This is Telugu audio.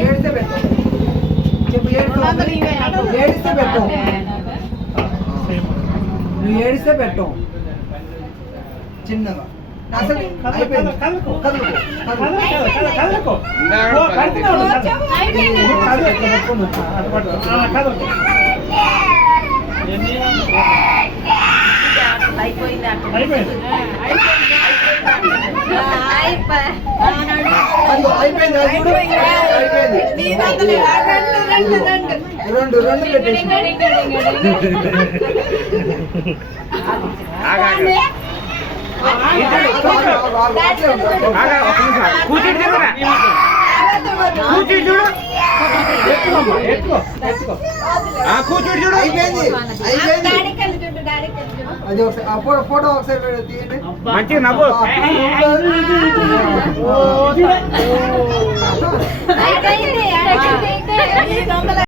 ఏడిస్తే పెట్టు చెప్పు ఏడిస్తే పెట్టు నువ్వు ఏడిస్తే పెట్టు చిన్నగా అసలు రెండు పెట్టేసి కూర్చోటి చూడు అది ఒకసారి ఫోటో ఒకసారి తీయండి మంచిగా నవ్వు